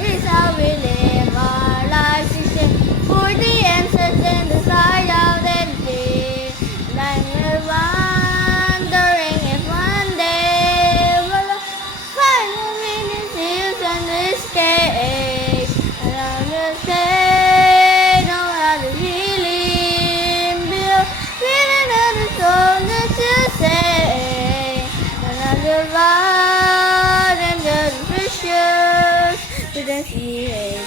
Is how we live our lives instead. For the answers in the stars out and day. And I'm wondering if one day we'll find a meaning on this case. And I'll just say, no other healing bill. Feeling other soul that you say. Another rod and the fishes to the sea.